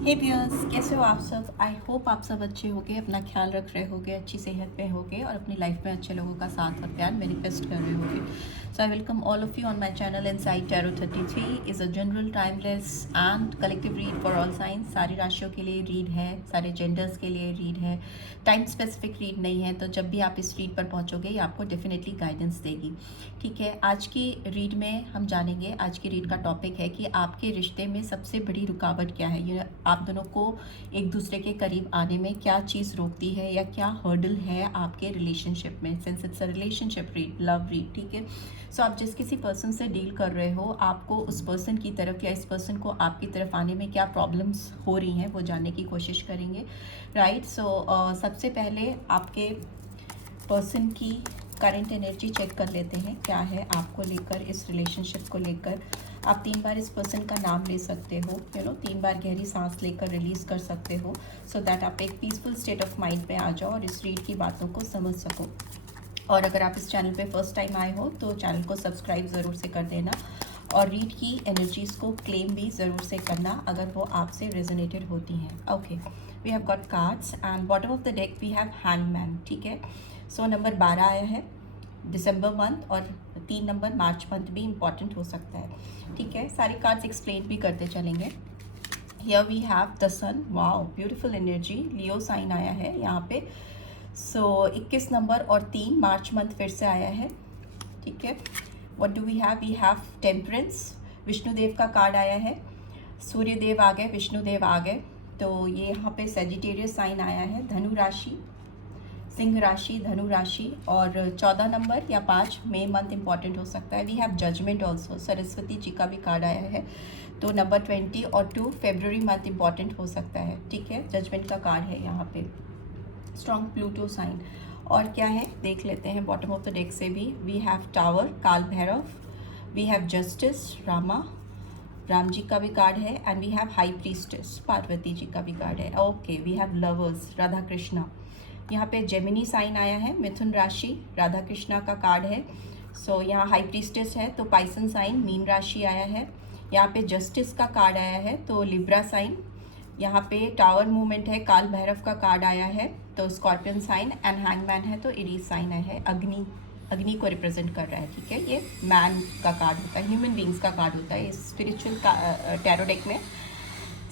हे viewers, कैसे हो आप सब। आई होप आप सब अच्छे होगे, अपना ख्याल रख रहे होगे, अच्छी सेहत में होगे और अपनी लाइफ में अच्छे लोगों का साथ और प्यार मैनिफेस्ट कर रहे होगे। So I welcome all of you on my channel inside tarot 33 is a general timeless and collective read for all signs. सारी राशियों के लिए रीड है, सारे जेंडर्स के लिए रीड है, टाइम स्पेसिफिक रीड नहीं है। तो जब भी आप इस रीड पर पहुँचोगे ये आपको डेफिनेटली गाइडेंस देगी। ठीक है, आज की रीड में हम जानेंगे, आज की रीड का टॉपिक है कि आपके रिश्ते में सबसे बड़ी रुकावट क्या है। ये आप दोनों को एक दूसरे के करीब आने में क्या चीज़ रोकती है या क्या हर्डल है आपके रिलेशनशिप में। Since it's a relationship read, love read, ठीक है। सो आप जिस किसी पर्सन से डील कर रहे हो, आपको उस पर्सन की तरफ या इस पर्सन को आपकी तरफ आने में क्या प्रॉब्लम्स हो रही हैं वो जानने की कोशिश करेंगे, राइट। सो सबसे पहले आपके पर्सन की करंट एनर्जी चेक कर लेते हैं, क्या है आपको लेकर, इस रिलेशनशिप को लेकर। आप 3 बार इस पर्सन का नाम ले सकते हो, 3 बार गहरी सांस लेकर रिलीज़ कर सकते हो, सो दैट आप एक पीसफुल स्टेट ऑफ माइंड में आ जाओ और इस रीड की बातों को समझ सको। और अगर आप इस चैनल पे फर्स्ट टाइम आए हो तो चैनल को सब्सक्राइब ज़रूर से कर देना और रीड की एनर्जीज़ को क्लेम भी ज़रूर से करना अगर वो आपसे रेजोनेटेड होती हैं। Okay, we have got cards and bottom of the deck we have hangman, ठीक है। सो नंबर 12 आया है दिसंबर मंथ और 3 नंबर मार्च मंथ भी इम्पॉर्टेंट हो सकता है, ठीक है। सारी कार्ड्स एक्सप्लेन भी करते चलेंगे। Here we have the sun, wow beautiful energy, Leo sign आया है यहाँ पे। सो 21 नंबर और 3 मार्च मंथ फिर से आया है, ठीक है। What do we have temperance, Vishnudev का कार्ड आया है। सूर्यदेव आ गए, विष्णुदेव आ गए, तो ये यहाँ पे सेजिटेरियस साइन आया है। धनु राशि, सिंह राशि, धनु राशि और 14 नंबर या 5 मई मंथ इंपॉर्टेंट हो सकता है। We have judgement also, Saraswati ji का भी कार्ड आया है, तो नंबर 20 और 2 फरवरी मंथ इंपॉर्टेंट हो सकता है, ठीक है। जजमेंट का कार्ड है यहाँ पे, स्ट्रॉन्ग प्लूटो साइन। और क्या है देख लेते हैं बॉटम ऑफ द डेक से भी। We have tower, Kaal Bhairav, we have justice, Ram ji का भी कार्ड है and we have high priestess, Parvati ji का भी कार्ड है। Okay, we have lovers, Radha Krishna. यहाँ पे जेमिनी साइन आया है, मिथुन राशि, राधा कृष्णा का कार्ड है। सो यहाँ हाई प्रीस्टेस है तो पाइसन साइन, मीन राशि आया है। यहाँ पे जस्टिस का कार्ड आया है तो लिब्रा साइन। यहाँ पे टावर मूवमेंट है, काल भैरव का कार्ड आया है तो स्कॉर्पियन साइन एंड हैंगमैन है तो एरीज साइन आया है। अग्नि को रिप्रेजेंट कर रहा है, ठीक है। ये मैन का कार्ड होता है, ह्यूमन बींग्स का कार्ड होता है स्पिरिचुअल टैरो डेक में।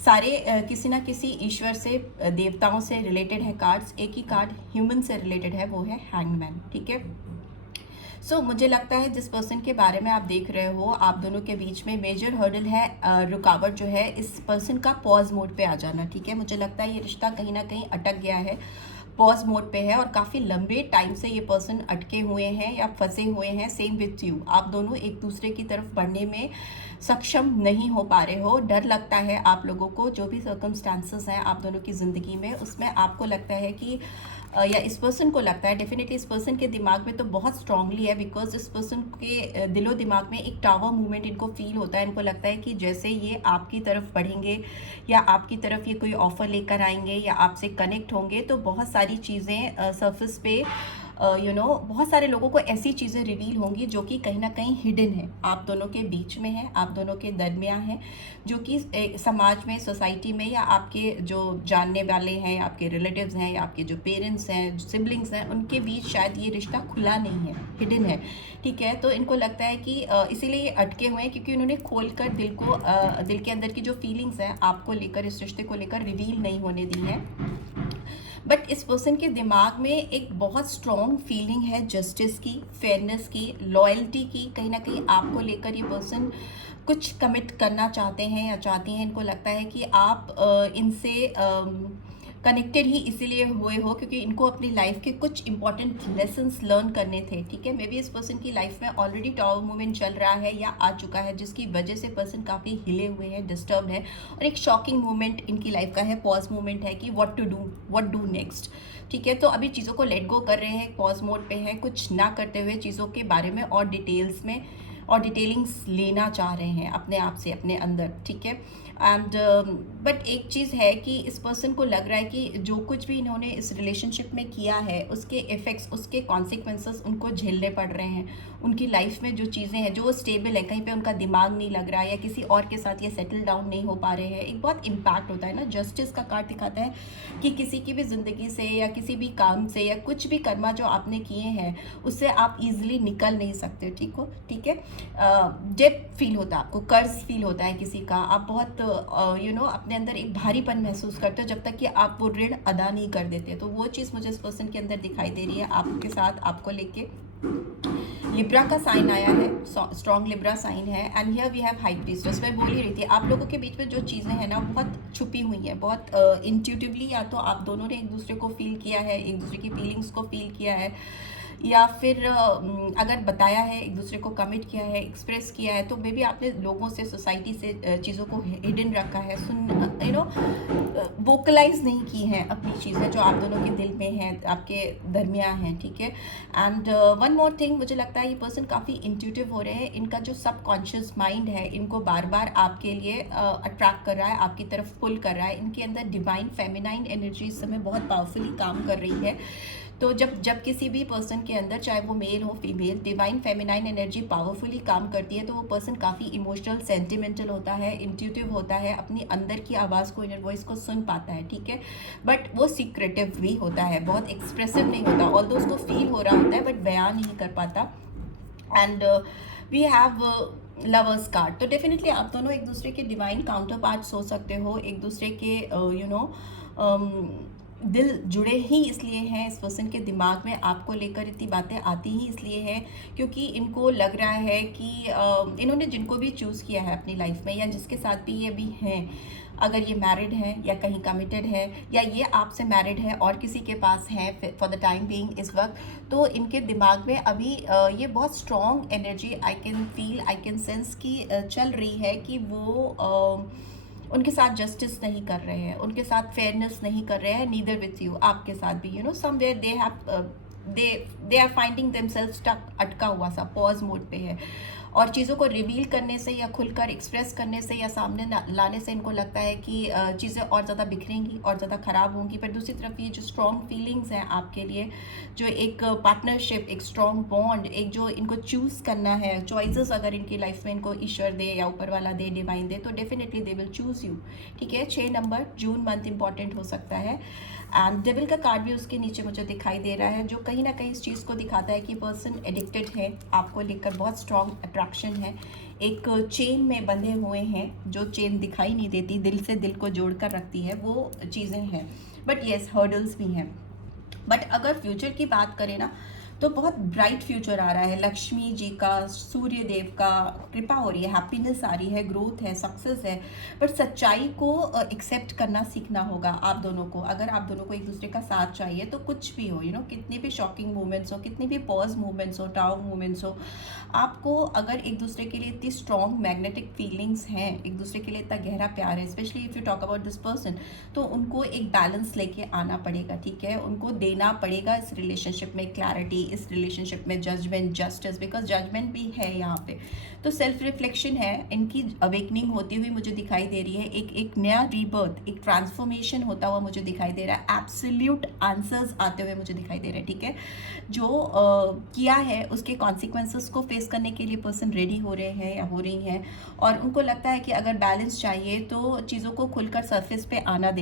सारे किसी ना किसी ईश्वर से, देवताओं से रिलेटेड है कार्ड्स। एक ही कार्ड ह्यूमन से रिलेटेड है, वो है हैंगमैन, ठीक है। सो मुझे लगता है जिस पर्सन के बारे में आप देख रहे हो, आप दोनों के बीच में मेजर हर्डल है, रुकावट जो है इस पर्सन का पॉज मोड पे आ जाना, ठीक है। मुझे लगता है ये रिश्ता कहीं ना कहीं अटक गया है, पॉज मोड पे है और काफ़ी लंबे टाइम से ये पर्सन अटके हुए हैं या फंसे हुए हैं। सेम विथ यू, आप दोनों एक दूसरे की तरफ बढ़ने में सक्षम नहीं हो पा रहे हो। डर लगता है आप लोगों को, जो भी सर्कमस्टांसेस हैं आप दोनों की ज़िंदगी में, उसमें आपको लगता है कि या इस पर्सन को लगता है, डेफिनेटली इस पर्सन के दिमाग में तो बहुत स्ट्रांगली है, बिकॉज इस पर्सन के दिलो दिमाग में एक टावर मूवमेंट इनको फील होता है। इनको लगता है कि जैसे ये आपकी तरफ बढ़ेंगे या आपकी तरफ ये कोई ऑफर लेकर आएंगे या आपसे कनेक्ट होंगे तो बहुत सारी चीज़ें सरफेस पे बहुत सारे लोगों को ऐसी चीज़ें रिवील होंगी जो कि कहीं ना कहीं हिडन है, आप दोनों के बीच में है, आप दोनों के दरमियान है, जो कि समाज में, सोसाइटी में या आपके जो जानने वाले हैं, आपके रिलेटिव्स हैं या आपके जो पेरेंट्स हैं, सिबलिंग्स हैं, उनके बीच शायद ये रिश्ता खुला नहीं है, हिडन है, ठीक है। तो इनको लगता है कि इसीलिए ये अटके हुए हैं क्योंकि उन्होंने खोल कर दिल के अंदर की जो फीलिंग्स हैं आपको लेकर, इस रिश्ते को लेकर रिवील नहीं होने दी हैं। बट इस पर्सन के दिमाग में एक बहुत स्ट्रॉन्ग फीलिंग है जस्टिस की, फेयरनेस की, लॉयल्टी की। कहीं ना कहीं आपको लेकर ये पर्सन कुछ कमिट करना चाहते हैं या चाहती हैं। इनको लगता है कि आप इनसे कनेक्टेड ही इसीलिए हुए हो क्योंकि इनको अपनी लाइफ के कुछ इंपॉर्टेंट लेसन्स लर्न करने थे, ठीक है। मे बी इस पर्सन की लाइफ में ऑलरेडी टावर मूवमेंट चल रहा है या आ चुका है, जिसकी वजह से पर्सन काफ़ी हिले हुए हैं, डिस्टर्ब है और एक शॉकिंग मूवमेंट इनकी लाइफ का है, पॉज मूवमेंट है कि व्हाट डू नेक्स्ट, ठीक है। तो अभी चीज़ों को लेट गो कर रहे हैं, पॉज मोड पे है, कुछ ना करते हुए चीज़ों के बारे में और डिटेलिंग्स लेना चाह रहे हैं अपने आप से, अपने अंदर, ठीक है। एंड बट एक चीज़ है कि इस पर्सन को लग रहा है कि जो कुछ भी इन्होंने इस रिलेशनशिप में किया है उसके इफ़ेक्ट्स, उसके कॉन्सिक्वेंसेस उनको झेलने पड़ रहे हैं। उनकी लाइफ में जो चीज़ें हैं, जो स्टेबल है, कहीं पे उनका दिमाग नहीं लग रहा है या किसी और के साथ ये सेटल डाउन नहीं हो पा रहे हैं, एक बहुत इम्पैक्ट होता है ना। जस्टिस का कार्ड दिखाता है कि किसी की भी ज़िंदगी से या किसी भी काम से या कुछ भी कर्मा जो आपने किए हैं उससे आप ईजिली निकल नहीं सकते। ठीक है। डेब्ट फील होता है आपको, कर्ज फील होता है किसी का, आप बहुत अपने अंदर एक भारीपन महसूस करते हो जब तक कि आप वो ऋण अदा नहीं कर देते। तो वो चीज़ मुझे इस पर्सन के अंदर दिखाई दे रही है आपके साथ, आपको लेके। लिब्रा का साइन आया है, स्ट्रॉन्ग लिब्रा साइन है, and here we have high priestess. मैं बोल ही रही थी आप लोगों के बीच में जो चीज़ें हैं ना बहुत छुपी हुई हैं, बहुत इंट्यूटिवली या तो आप दोनों ने एक दूसरे को फील किया है, एक दूसरे की फीलिंग्स को फील किया है, या फिर अगर बताया है, एक दूसरे को कमिट किया है, एक्सप्रेस किया है, तो मे बी आपने लोगों से, सोसाइटी से चीज़ों को हिडन रखा है, वोकलाइज नहीं की हैं अपनी चीज़ें जो आप दोनों के दिल में हैं, आपके दरमियान हैं। ठीक है। एंड वन मोर थिंग, मुझे लगता है ये पर्सन काफ़ी इंट्यूटिव हो रहे हैं। इनका जो सबकॉन्शियस माइंड है इनको बार बार आपके लिए अट्रैक्ट कर रहा है, आपकी तरफ पुल कर रहा है। इनके अंदर डिवाइन फेमिनाइन एनर्जी इस समय बहुत पावरफुली काम कर रही है। तो जब किसी भी पर्सन के अंदर, चाहे वो मेल हो female, divine feminine energy powerfully काम करती है तो वो पर्सन काफ़ी इमोशनल, सेंटिमेंटल होता है, इंट्यूटिव होता है, अपनी अंदर की आवाज़ को, इनर वॉइस को सुन पाता है। ठीक है। बट वो सीक्रेटिव भी होता है, बहुत एक्सप्रेसिव नहीं होता, ऑल्दो उसको फील हो रहा होता है बट बयान नहीं कर पाता। And we have lovers card. तो डेफिनेटली आप दोनों एक दूसरे के डिवाइन काउंटर पार्ट्स हो सकते हो, एक दूसरे के दिल जुड़े ही इसलिए हैं। इस पर्सन के दिमाग में आपको लेकर इतनी बातें आती ही इसलिए हैं क्योंकि इनको लग रहा है कि इन्होंने जिनको भी चूज़ किया है अपनी लाइफ में या जिसके साथ भी ये भी हैं, अगर ये मैरिड है या कहीं कमिटेड है या ये आपसे मैरिड है और किसी के पास है फॉर द टाइम बीइंग इस वक्त, तो इनके दिमाग में अभी ये बहुत strong energy I can feel, I can sense की चल रही है कि वो उनके साथ जस्टिस नहीं कर रहे हैं, उनके साथ फेयरनेस नहीं कर रहे हैं, नीदर विथ यू, आपके साथ भी somewhere they have they are finding themselves stuck, अटका हुआ सा पॉज मोड पे है। और चीज़ों को रिवील करने से या खुलकर एक्सप्रेस करने से या सामने लाने से इनको लगता है कि चीज़ें और ज़्यादा बिखरेंगी और ज़्यादा ख़राब होंगी। पर दूसरी तरफ ये जो स्ट्रॉन्ग फीलिंग्स हैं आपके लिए, जो एक पार्टनरशिप, एक स्ट्रॉन्ग बॉन्ड, एक जो इनको चूज़ करना है, चॉइसेस अगर इनकी लाइफ में इनको ईश्वर दे या ऊपर वाला दे, डिवाइन दे, तो definitely they will choose you. ठीक है। 6 नंबर जून मंथ इंपॉर्टेंट हो सकता है। एंड डेविल का कार्ड भी उसके नीचे मुझे दिखाई दे रहा है, जो कहीं ना कहीं इस चीज़ को दिखाता है कि पर्सन एडिक्टेड है, आपको लेकर बहुत स्ट्रॉन्ग अट्रैक्शन है, एक चेन में बंधे हुए हैं, जो चेन दिखाई नहीं देती, दिल से दिल को जोड़ कर रखती है, वो चीज़ें हैं। बट येस, हर्डल्स भी हैं। बट अगर फ्यूचर की बात करें ना, तो बहुत ब्राइट फ्यूचर आ रहा है। लक्ष्मी जी का, सूर्य देव का कृपा हो रही है, हैप्पीनेस आ रही है, ग्रोथ है, सक्सेस है। बट सच्चाई को एक्सेप्ट करना सीखना होगा आप दोनों को। अगर आप दोनों को एक दूसरे का साथ चाहिए तो कुछ भी हो, कितनी भी शॉकिंग मूवमेंट्स हो, कितनी भी पॉज मूवमेंट्स हो, टाउ मूवमेंट्स हो, आपको अगर एक दूसरे के लिए इतनी स्ट्रॉन्ग मैग्नेटिक फीलिंग्स हैं, एक दूसरे के लिए इतना गहरा प्यार है, specially if you talk about this person, तो उनको एक बैलेंस लेके आना पड़ेगा। ठीक है। उनको देना पड़ेगा इस रिलेशनशिप में क्लैरिटी, इस रिलेशनशिप में जजमेंट, जस्टिस, बिकॉज जजमेंट भी है यहाँ पे। तो सेल्फ रिफ्लेक्शन है, इनकी अवेकनिंग होती हुई मुझे दिखाई दे रही है, एक नया रीबर्थ, एक ट्रांसफॉर्मेशन होता हुआ मुझे दिखाई दे रहा है, एब्सोल्यूट आंसर्स आते हुए मुझे दिखाई दे रहे हैं। ठीक है। जो किया है उसके कॉन्सिक्वेंसेस को फेस करने के लिए पर्सन रेडी हो रहे हैं या हो रही हैं, और उनको लगता है कि अगर बैलेंस चाहिए तो चीज़ों को खुलकर सरफेस पे आने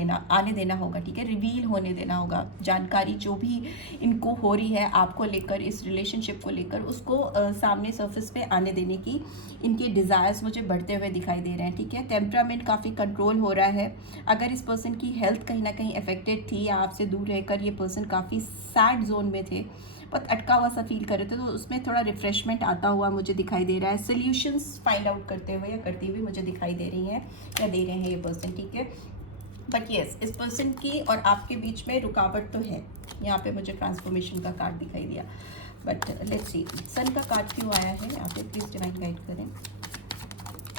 देना होगा। ठीक है। रिवील होने देना होगा, जानकारी जो भी इनको हो रही है आपको लेकर, इस रिलेशनशिप को लेकर, उसको सामने सरफेस पे आने देने की इनके डिज़ायर्स मुझे बढ़ते हुए दिखाई दे रहे हैं। ठीक है। टेम्परामेंट काफ़ी कंट्रोल हो रहा है। अगर इस पर्सन की हेल्थ कहीं ना कहीं अफेक्टेड थी या आपसे दूर रहकर ये पर्सन काफ़ी सैड जोन में थे, बहुत अटका हुआ सा फील कर रहे थे, तो उसमें थोड़ा रिफ्रेशमेंट आता हुआ मुझे दिखाई दे रहा है। सोल्यूशंस फाइंड आउट करते हुए या करती हुई मुझे दिखाई दे रही हैं या दे रहे हैं ये पर्सन। ठीक है। बट येस, इस पर्सन की और आपके बीच में रुकावट तो है। यहाँ पे मुझे ट्रांसफॉर्मेशन का कार्ड दिखाई दिया। बट लेट्स सी, सन का कार्ड क्यों आया है यहाँ पे, प्लीज डिवाइन गाइड करें।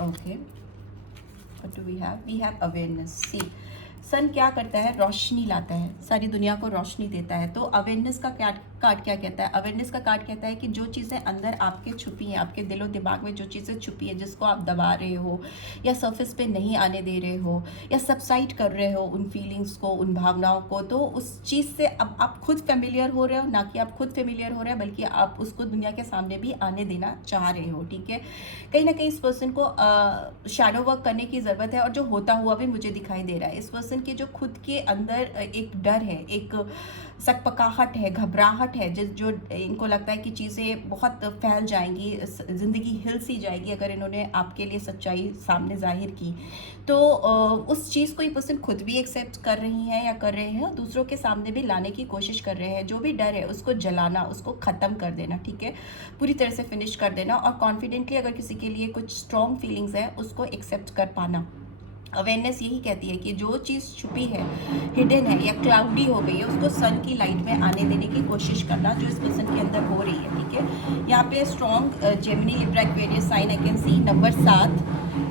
Okay, what do we have? We have awareness. See, sun क्या करता है? रोशनी लाता है, सारी दुनिया को रोशनी देता है। तो अवेयरनेस का कार्ड क्या कहता है? अवेयरनेस का कार्ड कहता है कि जो चीज़ें अंदर आपके छुपी हैं, आपके दिलो दिमाग में जो चीज़ें छुपी हैं, जिसको आप दबा रहे हो या सरफेस पे नहीं आने दे रहे हो या सबसाइड कर रहे हो उन फीलिंग्स को, उन भावनाओं को, तो उस चीज़ से अब आप खुद फेमिलियर हो रहे हो, ना कि आप खुद फेमिलियर हो रहे हो, बल्कि आप उसको दुनिया के सामने भी आने देना चाह रहे हो, ठीक है? कहीं ना कहीं इस पर्सन को शैडो वर्क करने की ज़रूरत है, और जो होता हुआ भी मुझे दिखाई दे रहा है। इस पर्सन के जो खुद के अंदर एक डर है, एक सकपकाहट है, घबराहट है, जो इनको लगता है कि चीज़ें बहुत फैल जाएंगी, ज़िंदगी हिल सी जाएगी अगर इन्होंने आपके लिए सच्चाई सामने जाहिर की। तो उस चीज़ को ये पर्सन खुद भी एक्सेप्ट कर रही हैं या कर रहे हैं, और दूसरों के सामने भी लाने की कोशिश कर रहे हैं। जो भी डर है उसको जलाना, उसको ख़त्म कर देना, ठीक है, पूरी तरह से फिनिश कर देना, और कॉन्फिडेंटली अगर किसी के लिए कुछ स्ट्रॉन्ग फीलिंग्स है उसको एक्सेप्ट कर पाना। अवेयरनेस यही कहती है कि जो चीज़ छुपी है, हिडन है या क्लाउडी हो गई है, उसको सन की लाइट में आने देने की कोशिश करना, जो इस पर्सन के अंदर हो रही है, ठीक है। यहाँ पे strong Gemini Libra Aquarius sign I can see number 7।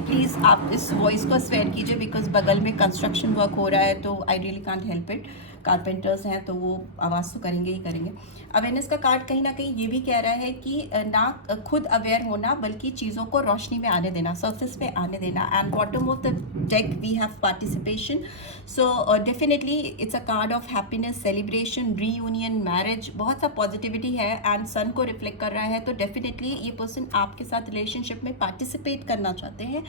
Please आप इस वॉइस को स्वेयर कीजिए, बिकॉज बगल में कंस्ट्रक्शन वर्क हो रहा है, तो I really can't help it. Carpenters हैं तो वो आवाज़ तो करेंगे ही करेंगे। अवेयरनेस का कार्ड कहीं ना कहीं ये भी कह रहा है कि ना खुद अवेयर होना, बल्कि चीज़ों को रोशनी में आने देना, सरफेस पे आने देना। And bottom of the deck we have participation. So definitely it's a card of happiness, celebration, reunion, marriage, बहुत सा पॉजिटिविटी है एंड सन को रिफ्लेक्ट कर रहा है। तो डेफिनेटली ये पर्सन आपके साथ रिलेशनशिप में पार्टिसिपेट करना चाहते हैं,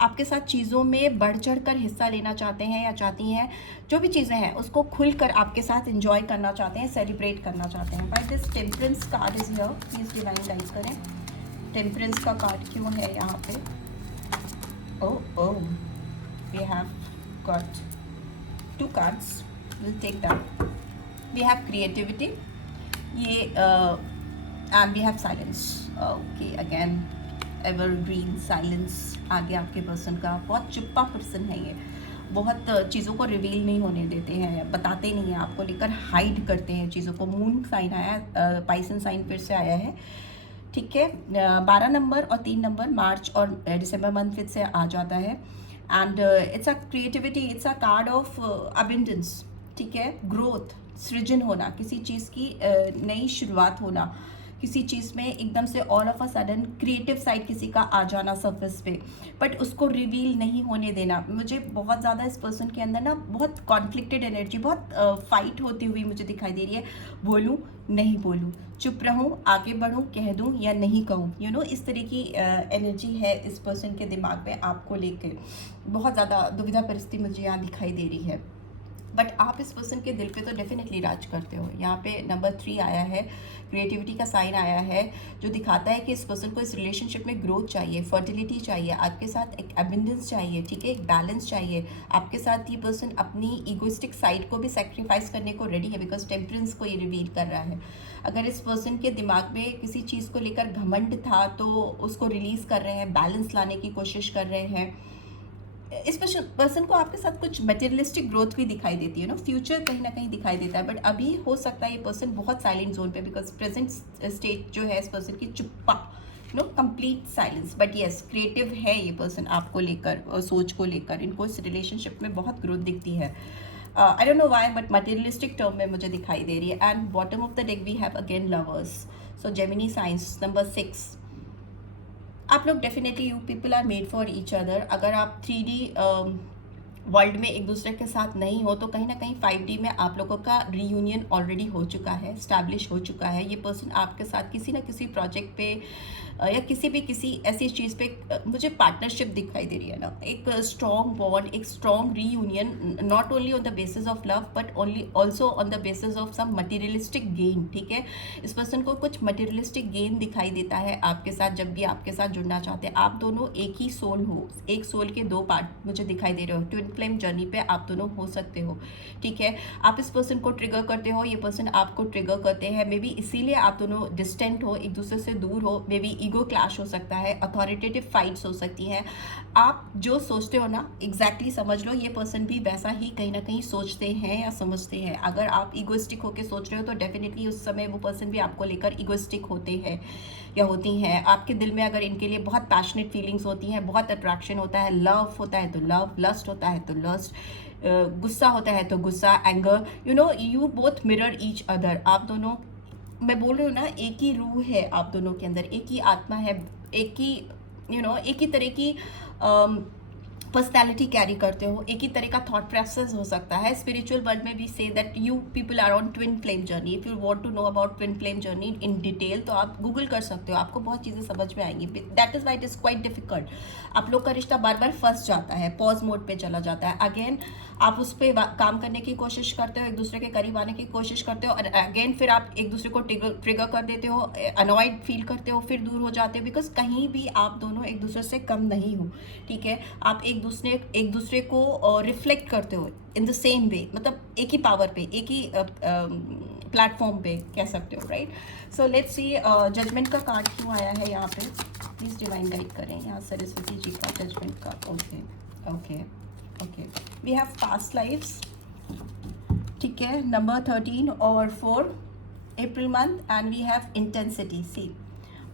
आपके साथ चीज़ों में बढ़ चढ़ कर हिस्सा लेना चाहते हैं या चाहती हैं। जो भी चीज़ें हैं उसको खुलकर आपके साथ एंजॉय करना चाहते हैं, सेलिब्रेट करना चाहते हैं। By this temperance card is here, please divine guide करें। टेम्परेंस का कार्ड क्यों है यहाँ पे? Oh we have got 2 cards, we'll take that. We have creativity, ये and we have silence. Okay, again evergreen silence आगे आपके पर्सन का। बहुत चुप्पा पर्सन है ये, बहुत चीज़ों को रिवील नहीं होने देते हैं, बताते नहीं हैं, आपको लेकर हाइड करते हैं चीज़ों को। मून साइन आया, पाइसन साइन फिर से आया है, ठीक है। 12 नंबर और 3 नंबर मार्च और दिसंबर मंथ फिर से आ जाता है। And it's a creativity, it's a card of abundance, ठीक है, ग्रोथ, सृजन होना, किसी चीज़ की नई शुरुआत होना, किसी चीज़ में एकदम से all of a sudden creative side किसी का आ जाना सरफेस पे, बट उसको रिवील नहीं होने देना। मुझे बहुत ज़्यादा इस पर्सन के अंदर ना बहुत कॉन्फ्लिक्टेड एनर्जी, बहुत फाइट होती हुई मुझे दिखाई दे रही है। बोलूँ नहीं बोलूँ, चुप रहूँ, आगे बढ़ूँ, कह दूँ या नहीं कहूँ, यू नो, इस तरह की एनर्जी है इस पर्सन के दिमाग में आपको लेकर। बहुत ज़्यादा दुविधा परिस्थिति मुझे यहाँ दिखाई दे रही है, बट आप इस पर्सन के दिल पे तो डेफिनेटली राज करते हो। यहाँ पे नंबर 3 आया है, क्रिएटिविटी का साइन आया है, जो दिखाता है कि इस पर्सन को इस रिलेशनशिप में ग्रोथ चाहिए, फर्टिलिटी चाहिए, आपके साथ एक एबिंडेंस चाहिए, ठीक है, एक बैलेंस चाहिए। आपके साथ ये पर्सन अपनी इगोइस्टिक साइड को भी सेक्रीफाइस करने को रेडी है, बिकॉज टेम्परेंस को ये रिवील कर रहा है। अगर इस पर्सन के दिमाग में किसी चीज़ को लेकर घमंड था तो उसको रिलीज़ कर रहे हैं, बैलेंस लाने की कोशिश कर रहे हैं। इस पर्सन को आपके साथ कुछ मटेरियलिस्टिक ग्रोथ भी दिखाई देती है ना, फ्यूचर कहीं ना कहीं दिखाई देता है, बट अभी हो सकता है ये पर्सन बहुत साइलेंट जोन पे, बिकॉज प्रेजेंट स्टेट जो है इस पर्सन की चुप्पा, no complete silence. But yes, creative है ये पर्सन आपको लेकर, सोच को लेकर। इनको इस रिलेशनशिप में बहुत ग्रोथ दिखती है। I don't know why, but materialistic term में मुझे दिखाई दे रही है। And bottom of the deck we have again lovers, so Gemini science number 6। आप लोग definitely, you people are made for each other. अगर आप 3D वर्ल्ड में एक दूसरे के साथ नहीं हो, तो कहीं ना कहीं 5D में आप लोगों का रीयूनियन ऑलरेडी हो चुका है, स्टैब्लिश हो चुका है। ये पर्सन आपके साथ किसी ना किसी प्रोजेक्ट पे या किसी ऐसी चीज़ पे मुझे पार्टनरशिप दिखाई दे रही है ना, एक स्ट्रॉन्ग बॉन्ड, एक strong reunion, not only on the basis of love but only also on the basis of some materialistic gain, ठीक है। इस पर्सन को कुछ मटीरियलिस्टिक गेन दिखाई देता है आपके साथ, जब भी आपके साथ जुड़ना चाहते हैं। आप दोनों एक ही सोल हो, एक सोल के 2 पार्ट मुझे दिखाई दे रहे हो। ट्विन फ्लेम जर्नी पे आप दोनों हो सकते हो, ठीक है। आप इस पर्सन को ट्रिगर करते हो, ये पर्सन आपको ट्रिगर करते हैं। मे बी इसीलिए आप दोनों डिस्टेंट हो, एक दूसरे से दूर हो। मे बी ईगो क्लैश हो सकता है, अथॉरिटेटिव फाइट्स हो सकती हैं। आप जो सोचते हो ना, एग्जैक्टली समझ लो ये पर्सन भी वैसा ही कहीं ना कहीं सोचते हैं या समझते हैं। अगर आप ईगोइस्टिक होकर सोच रहे हो तो डेफिनेटली उस समय वो पर्सन भी आपको लेकर ईगोइस्टिक होते हैं या होती हैं। आपके दिल में अगर इनके लिए बहुत पैशनेट फीलिंग्स होती हैं, बहुत अट्रैक्शन होता है, लव होता है तो लव, लस्ट होता है तो लस्ट, गुस्सा होता है तो गुस्सा, anger, you know, you both mirror each other. आप दोनों मैं बोल रही हूँ ना, एक ही रूह है आप दोनों के अंदर, एक ही आत्मा है, एक ही एक ही तरह की पर्सनैलिटी कैरी करते हो, एक ही तरह का थॉट प्रोसेस हो सकता है। स्पिरिचुअल वर्ल्ड में we say that you people are on twin flame journey. If you want to know about twin flame journey in detail तो आप गूगल कर सकते हो, आपको बहुत चीज़ें समझ में आएंगी। That is why it is quite difficult. आप लोग का रिश्ता बार बार फंस जाता है, पॉज मोड पे चला जाता है। अगेन आप उस पर काम करने की कोशिश करते हो, एक दूसरे के करीब आने की कोशिश करते हो, और अगेन फिर आप एक दूसरे को ट्रिगर कर देते हो, अनॉयड फील करते हो, फिर दूर हो जाते हो, बिकॉज कहीं भी आप दोनों एक दूसरे से कम नहीं हो, ठीक है। आप एक दूसरे को रिफ्लेक्ट करते हो इन द सेम वे, मतलब एक ही पावर पे, एक ही प्लेटफॉर्म पे कह सकते हो, right. So let's see judgement का कार्ड क्यों आया है यहाँ पे, प्लीज़ डिवाइन गाइड करें यहाँ सरस्वती जी का जजमेंट का। Okay okay okay, we have past lives, ठीक है, नंबर 13 और 4 April month, and we have intensity. See,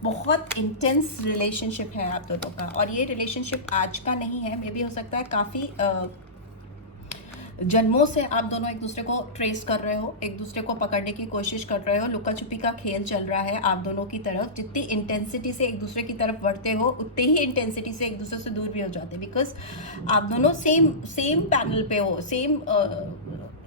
बहुत इंटेंस रिलेशनशिप है आप दोनों का, और ये रिलेशनशिप आज का नहीं है, मे भी हो सकता है काफ़ी जन्मों से आप दोनों एक दूसरे को ट्रेस कर रहे हो, एक दूसरे को पकड़ने की कोशिश कर रहे हो, लुका छुपी का खेल चल रहा है आप दोनों की तरफ। जितनी इंटेंसिटी से एक दूसरे की तरफ बढ़ते हो, उतने ही इंटेंसिटी से एक दूसरे से दूर भी हो जाते, बिकॉज आप दोनों सेम पैनल पे हो, सेम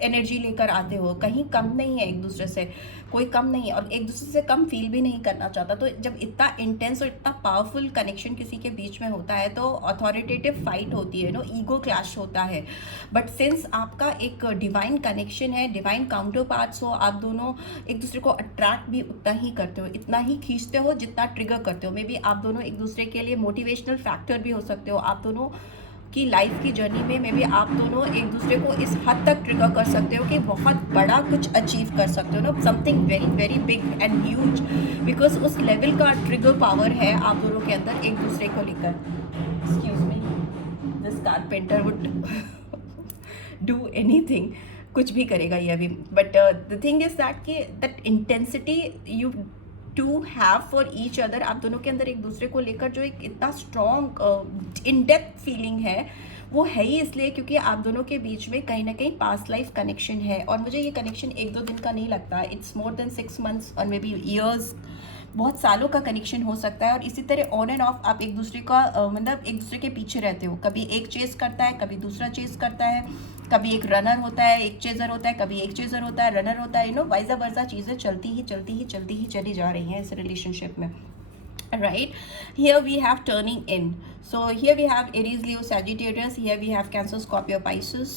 एनर्जी लेकर आते हो, कहीं कम नहीं है एक दूसरे से, कोई कम नहीं है, और एक दूसरे से कम फील भी नहीं करना चाहता। तो जब इतना इंटेंस और इतना पावरफुल कनेक्शन किसी के बीच में होता है तो अथॉरिटेटिव फाइट होती है, ईगो क्लैश होता है। बट सिंस आपका एक डिवाइन कनेक्शन है, डिवाइन काउंटर पार्ट्स हो, आप दोनों एक दूसरे को अट्रैक्ट भी उतना ही करते हो, इतना ही खींचते हो जितना ट्रिगर करते हो। मे बी आप दोनों एक दूसरे के लिए मोटिवेशनल फैक्टर भी हो सकते हो, आप दोनों की लाइफ की जर्नी में मे बी आप दोनों एक दूसरे को इस हद तक ट्रिगर कर सकते हो कि बहुत बड़ा कुछ अचीव कर सकते हो, something very very big and huge, because उस लेवल का ट्रिगर पावर है आप दोनों के अंदर एक दूसरे को लेकर। Excuse me, this carpenter would do anything, कुछ भी करेगा ये अभी। But the thing is that कि that intensity you two have for each other, आप दोनों के अंदर एक दूसरे को लेकर जो एक इतना स्ट्रॉन्ग इन डेप्थ फीलिंग है, वो है ही इसलिए क्योंकि आप दोनों के बीच में कहीं ना कहीं पास्ट लाइफ कनेक्शन है। और मुझे ये कनेक्शन 1-2 दिन का नहीं लगता, इट्स मोर देन 6 मंथ्स और मे बी ईयर्स, बहुत सालों का कनेक्शन हो सकता है। और इसी तरह ऑन एंड ऑफ आप एक दूसरे का मतलब एक दूसरे के पीछे रहते हो, कभी एक चेस करता है, कभी दूसरा चेस करता है, कभी एक रनर होता है, एक चेजर होता है, कभी एक चेजर होता है, रनर होता है, वाइजा वर्जा चीज़ें चलती ही चली जा रही हैं इस रिलेशनशिप में, right? Here we have turning in, so here we have Aries, Leo, Sagittarius, here we have Cancer, Scorpio, Pisces.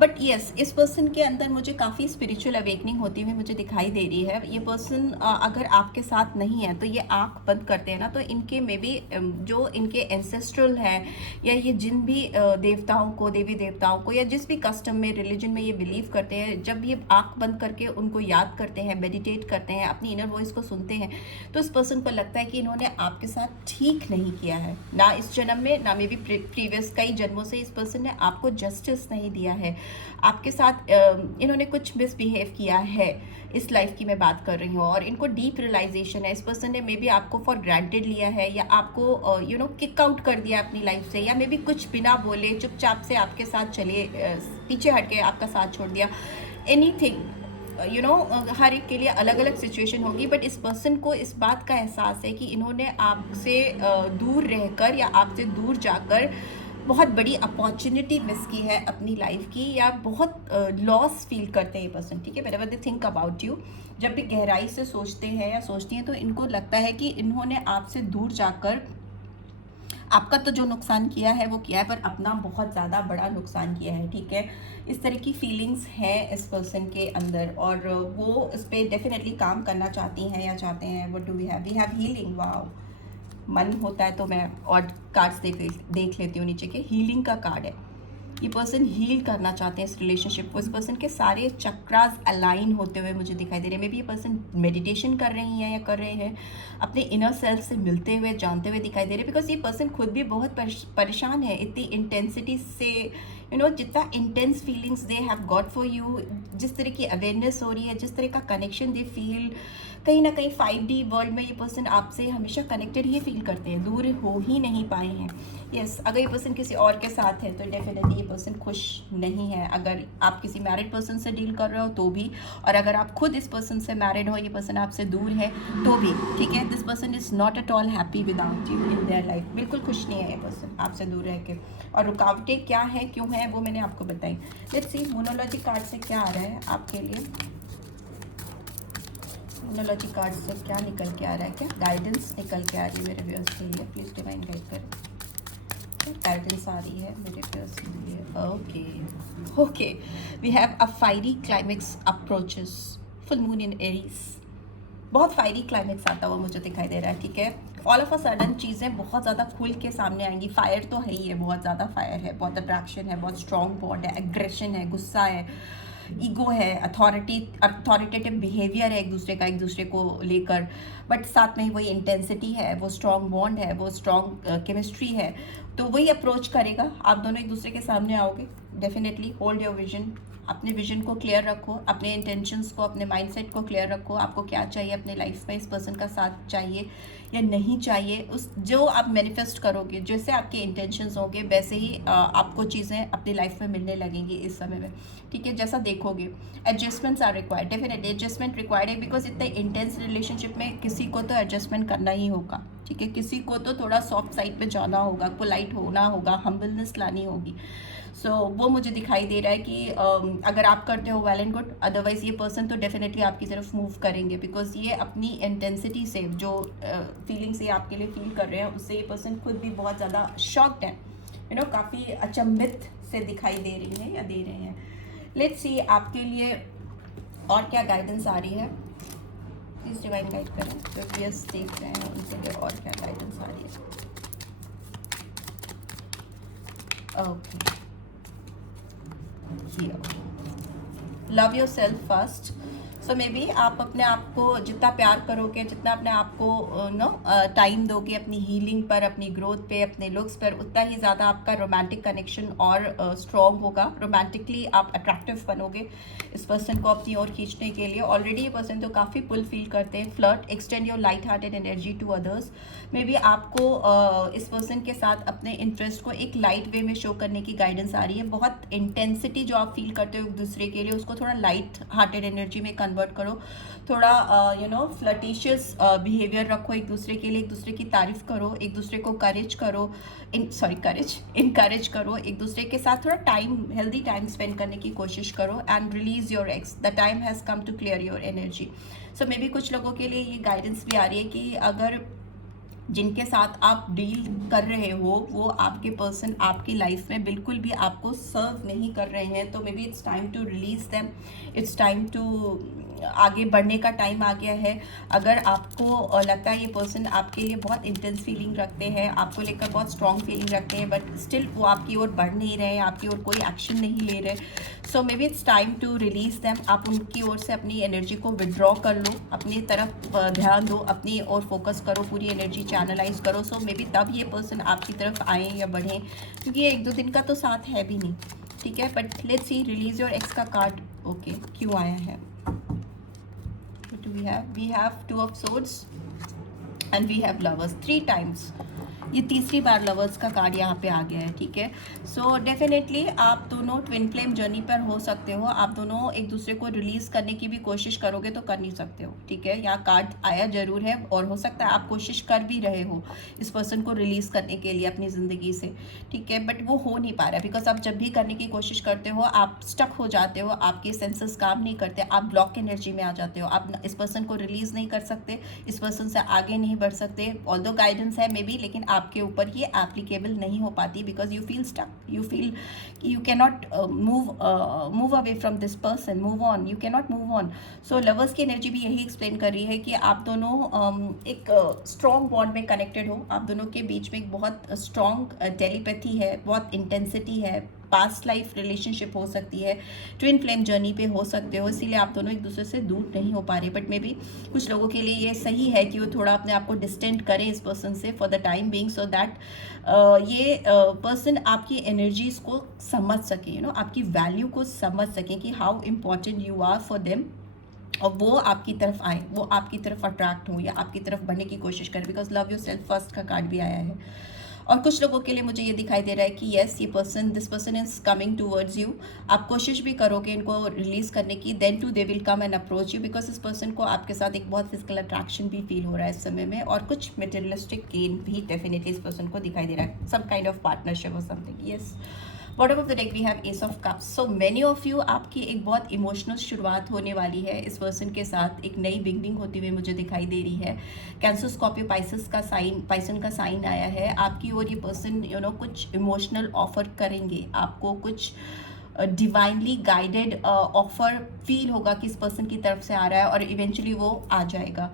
But yes, इस पर्सन के अंदर मुझे काफ़ी स्पिरिचुअल अवेकनिंग होती हुई मुझे दिखाई दे रही है। ये पर्सन अगर आपके साथ नहीं है तो ये आँख बंद करते हैं ना, तो इनके मे बी जो इनके एंसेस्ट्रल है, या ये जिन भी देवताओं को, देवी देवताओं को, या जिस भी कस्टम में, रिलीजन में ये बिलीव करते हैं, जब ये आँख बंद करके उनको याद करते हैं, मेडिटेट करते हैं, अपनी इनर वॉइस को सुनते हैं, तो इस पर्सन को लगता है कि इन्होंने आपके साथ ठीक नहीं किया है, ना इस जन्म में, ना मे बी प्रीवियस कई जन्मों से इस पर्सन ने आपको जस्टिस नहीं दिया है, आपके साथ इन्होंने कुछ मिसबिहेव किया है, इस लाइफ की मैं बात कर रही हूँ। और इनको डीप रियलाइजेशन है, इस पर्सन ने मे बी आपको फॉर ग्रांटेड लिया है, या आपको किक आउट कर दिया अपनी लाइफ से, या मे बी कुछ बिना बोले चुपचाप से आपके साथ चले, पीछे हट के आपका साथ छोड़ दिया, एनीथिंग, हर एक के लिए अलग अलग सिचुएशन होगी। बट इस पर्सन को इस बात का एहसास है कि इन्होंने आपसे दूर रहकर या आपसे दूर जाकर बहुत बड़ी अपॉर्चुनिटी मिस की है अपनी लाइफ की, या बहुत लॉस फील करते हैं ये पर्सन, ठीक है। Whenever they think about you, जब भी गहराई से सोचते हैं या सोचती हैं, तो इनको लगता है कि इन्होंने आपसे दूर जाकर आपका तो जो नुकसान किया है वो किया है, पर अपना बहुत ज़्यादा बड़ा नुकसान किया है, ठीक है। इस तरह की फीलिंग्स हैं इस पर्सन के अंदर, और वो इस पर डेफिनेटली काम करना चाहती हैं या चाहते हैं। What do we have healing, wow. मन होता है तो मैं और कार्ड्स देख लेती हूँ, नीचे के हीलिंग का कार्ड है। ये पर्सन हील करना चाहते हैं इस रिलेशनशिप को, इस पर्सन के सारे चक्रास अलाइन होते हुए मुझे दिखाई दे रहे हैं। मे बी ये पर्सन मेडिटेशन कर रही हैं या कर रहे हैं, अपने इनर सेल्फ से मिलते हुए, जानते हुए दिखाई दे रहे हैं, बिकॉज ये पर्सन खुद भी बहुत परेशान है इतनी इंटेंसिटी से, जितना intense feelings they have got for you, जिस तरह की अवेयरनेस हो रही है, जिस तरह का कनेक्शन दे फील, कहीं ना कहीं 5D वर्ल्ड में ये पर्सन आपसे हमेशा कनेक्टेड ही फील करते हैं, दूर हो ही नहीं पाए हैं। यस, अगर ये पर्सन किसी और के साथ है तो डेफिनेटली ये पर्सन खुश नहीं है। अगर आप किसी मैरिड पर्सन से डील कर रहे हो तो भी, और अगर आप खुद इस पर्सन से मैरिड हो, ये पर्सन आपसे दूर है तो भी, ठीक है, this person is not at all happy without you in their life. बिल्कुल खुश नहीं है ये पर्सन आपसे दूर रह के। और रुकावटें क्या है, क्यों है, वो मैंने आपको बताई। लेट्स सी मोनोलॉजी कार्ड से क्या आ रहा है आपके लिए। मोनोलॉजी कार्ड से क्या निकल के आ रहा है, क्या गाइडेंस निकल के आ रही है मेरे व्यूअर्स के लिए। प्लीज़ डिवाइन गाइड करें, गाइडेंस आ रही है मेरे व्यूअर्स के लिए। Okay we have a fiery climax approaches, full moon in Aries. बहुत फायरी क्लाइमेक्स आता हुआ मुझे दिखाई दे रहा है, ठीक है। ऑल ऑफ अ सडन चीज़ें बहुत ज़्यादा खुल के सामने आएंगी। फायर तो है ही है, बहुत ज़्यादा फायर है, बहुत अट्रैक्शन है, बहुत स्ट्रॉन्ग बॉन्ड है, एग्रेशन है, गुस्सा है, ईगो है, अथॉरिटेटिव बिहेवियर है एक दूसरे को लेकर, बट साथ में ही वही इंटेंसिटी है, वो स्ट्रॉन्ग बॉन्ड है, वो स्ट्रॉन्ग केमिस्ट्री है। तो वही अप्रोच करेगा, आप दोनों एक दूसरे के सामने आओगे। डेफिनेटली होल्ड योर विजन, अपने विजन को क्लियर रखो, अपने इंटेंशंस को, अपने माइंडसेट को क्लियर रखो। आपको क्या चाहिए अपने लाइफ में, इस पर्सन का साथ चाहिए या नहीं चाहिए, उस जो आप मैनिफेस्ट करोगे, जैसे आपके इंटेंशंस होंगे वैसे ही आपको चीज़ें अपनी लाइफ में मिलने लगेंगी इस समय में, ठीक है। जैसा देखोगे adjustments are required, definitely adjustment required है, बिकॉज इतने इंटेंस रिलेशनशिप में किसी को तो एडजस्टमेंट करना ही होगा, ठीक है। किसी को तो थोड़ा सॉफ्ट साइड पे जाना होगा, पोलाइट होना होगा, हम्बलनेस लानी होगी। सो वो मुझे दिखाई दे रहा है कि अगर आप करते हो वेल एंड गुड, अदरवाइज ये पर्सन तो डेफिनेटली आपकी तरफ मूव करेंगे, बिकॉज ये अपनी इंटेंसिटी से, जो फीलिंग्स ये आपके लिए फील कर रहे हैं, उससे ये पर्सन खुद भी बहुत ज़्यादा शॉक्ड है, यू नो, काफ़ी अचंभित से दिखाई दे रही हैं या दे रहे हैं। लेट्स सी आपके लिए और क्या गाइडेंस आ रही है। प्लीज़ डिवाइन गाइड करें, जो व्यूअर्स देख रहे हैं उनके लिए और क्या गाइडेंस आ रही है। Okay, love your self first. So may be आप अपने आप को जितना प्यार करोगे, जितना अपने आप को टाइम दोगे अपनी हीलिंग पर, अपनी ग्रोथ पे, अपने लुक्स पर, उतना ही ज़्यादा आपका रोमांटिक कनेक्शन और स्ट्रॉन्ग होगा। रोमांटिकली आप अट्रैक्टिव बनोगे इस पर्सन को अपनी ओर खींचने के लिए। ऑलरेडी ये पर्सन तो काफ़ी पुल फील करते हैं। Flirt, extend your light hearted energy to others. Maybe आपको इस पर्सन के साथ अपने इंटरेस्ट को एक लाइट वे में शो करने की गाइडेंस आ रही है। बहुत इंटेंसिटी जो आप फील करते हो एक दूसरे के लिए, उसको थोड़ा लाइट हार्टेड एनर्जी में कन्वर्ट करो। थोड़ा फ्लर्टिशियस बिहेवियर रखो एक दूसरे के लिए, एक दूसरे की तारीफ करो, एक दूसरे को करेज करो, इनकरेज करो, एक दूसरे के साथ थोड़ा टाइम, हेल्दी टाइम स्पेंड करने की कोशिश करो। And release your ex, the time has come to clear your energy. So maybe कुछ लोगों के लिए ये गाइडेंस भी आ रही है कि अगर जिनके साथ आप डील कर रहे हो वो आपके पर्सन आपकी लाइफ में बिल्कुल भी आपको सर्व नहीं कर रहे हैं, तो maybe it's time to release them, it's time to आगे बढ़ने का टाइम आ गया है। अगर आपको लगता है ये पर्सन आपके लिए बहुत इंटेंस फीलिंग रखते हैं, आपको लेकर बहुत स्ट्रॉन्ग फीलिंग रखते हैं, बट स्टिल वो आपकी ओर बढ़ नहीं रहे, आपकी ओर कोई एक्शन नहीं ले रहे, so maybe it's time to release them. आप उनकी ओर से अपनी एनर्जी को विड्रॉ कर लो, अपनी तरफ ध्यान दो, अपनी ओर फोकस करो, पूरी एनर्जी चैनलाइज करो। सो मे बी तब ये पर्सन आपकी तरफ आए या बढ़ें, क्योंकि ये एक दो दिन का तो साथ है भी नहीं, ठीक है। But let's see, release your x का कार्ड ओके क्यों आया है। We have two of swords and we have lovers 3 times। ये तीसरी बार लवर्स का कार्ड यहाँ पे आ गया है, ठीक है। सो डेफिनेटली आप दोनों ट्विन फ्लेम जर्नी पर हो सकते हो, आप दोनों एक दूसरे को रिलीज करने की भी कोशिश करोगे तो कर नहीं सकते हो, ठीक है। यहाँ कार्ड आया जरूर है और हो सकता है आप कोशिश कर भी रहे हो इस पर्सन को रिलीज करने के लिए अपनी ज़िंदगी से, ठीक है, बट वो हो नहीं पा रहा है। बिकॉज आप जब भी करने की कोशिश करते हो आप स्टक हो जाते हो, आपके सेंसेस काम नहीं करते, आप ब्लॉक एनर्जी में आ जाते हो, आप इस पर्सन को रिलीज नहीं कर सकते, इस पर्सन से आगे नहीं बढ़ सकते। ऑल्दो गाइडेंस है मे बी, लेकिन आपके ऊपर ये एप्लीकेबल नहीं हो पाती, because you feel stuck, you feel you cannot move away from this person, move on, you cannot move on. So lovers की एनर्जी भी यही एक्सप्लेन कर रही है कि आप दोनों एक स्ट्रॉन्ग बॉन्ड में कनेक्टेड हो, आप दोनों के बीच में एक बहुत स्ट्रॉन्ग टेलीपैथी है, बहुत इंटेंसिटी है, पास्ट लाइफ रिलेशनशिप हो सकती है, ट्विन फ्लेम जर्नी पे हो सकते हो, इसीलिए आप दोनों एक दूसरे से दूर नहीं हो पा रहे। बट मे बी कुछ लोगों के लिए ये सही है कि वो थोड़ा अपने आप को डिस्टेंट करें इस पर्सन से for the time being, so that ये पर्सन आपकी एनर्जीज को समझ सके, आपकी वैल्यू को समझ सकें कि how important you are for them, और वो आपकी तरफ आए, वो आपकी तरफ अट्रैक्ट हो या आपकी तरफ बढ़ने की कोशिश करें, because love your self first का कार्ड भी आया है। और कुछ लोगों के लिए मुझे ये दिखाई दे रहा है कि येस ये person, this person is coming towards you. आप कोशिश भी करोगे इनको रिलीज़ करने की, then too they will come and approach you, because इस पर्सन को आपके साथ एक बहुत फिजिकल अट्रैक्शन भी फील हो रहा है इस समय में, और कुछ मटेरियलिस्टिक गेन भी डेफिनेटली इस पर्सन को दिखाई दे रहा है, सम काइंड ऑफ पार्टनरशिप और something. Yes, bottom of the deck we have ace of cups. So many of you, आपकी एक बहुत इमोशनल शुरुआत होने वाली है इस पर्सन के साथ, एक नई बिगनिंग होती हुई मुझे दिखाई दे रही है। कैंसर, स्कॉर्पियो, पाइसेस का साइन, पाइसन का साइन आया है आपकी ओर। ये पर्सन कुछ इमोशनल ऑफर करेंगे आपको, कुछ डिवाइनली गाइडेड ऑफर फील होगा कि इस पर्सन की तरफ से आ रहा है, और इवेंचुअली वो आ जाएगा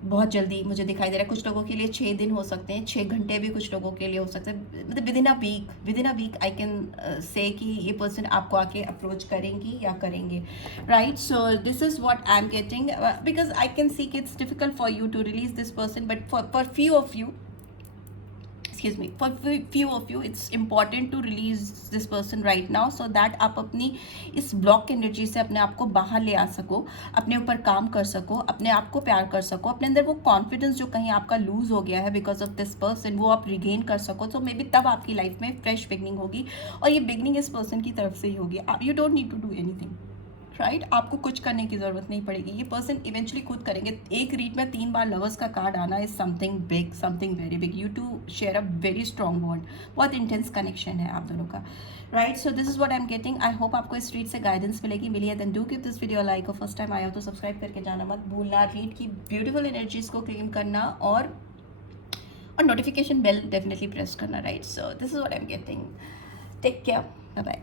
बहुत जल्दी मुझे दिखाई दे रहा है। कुछ लोगों के लिए 6 दिन हो सकते हैं, 6 घंटे भी कुछ लोगों के लिए हो सकते हैं, मतलब within a week I can say कि ये पर्सन आपको आके अप्रोच करेंगी या करेंगे, right. So this is what I am getting, because I can see कि it's difficult for you to release this person, but for few of you, excuse me, for few of you it's important to release this person right now, so that आप अपनी इस block energy से अपने आप को बाहर ले आ सको, अपने ऊपर काम कर सको, अपने आप को प्यार कर सको, अपने अंदर वो कॉन्फिडेंस जो कहीं आपका लूज हो गया है बिकॉज ऑफ दिस पर्सन, वो आप रिगेन कर सको। तो मे बी तब आपकी लाइफ में फ्रेश बिगनिंग होगी, और ये बिगनिंग इस पर्सन की तरफ से ही होगी। You don't need to do anything, right. आपको कुछ करने की ज़रूरत नहीं पड़ेगी, ये पर्सन इवेंचुअली खुद करेंगे। एक रीड में 3 बार लवर्स का कार्ड आना is something big, something very big. You two share a very strong bond, बहुत इंटेंस कनेक्शन है आप दोनों का, right. So this is what I am getting. I hope आपको इस रीड से गाइडेंस मिली है। Then do give this video like, और फर्स्ट टाइम आया हो तो सब्सक्राइब करके जाना मत भूलना। रीड की ब्यूटीफुल एनर्जीज को क्लेम करना, और नोटिफिकेशन बेल डेफिनेटली प्रेस करना, right. So this is what I am getting. Take care, bye bye.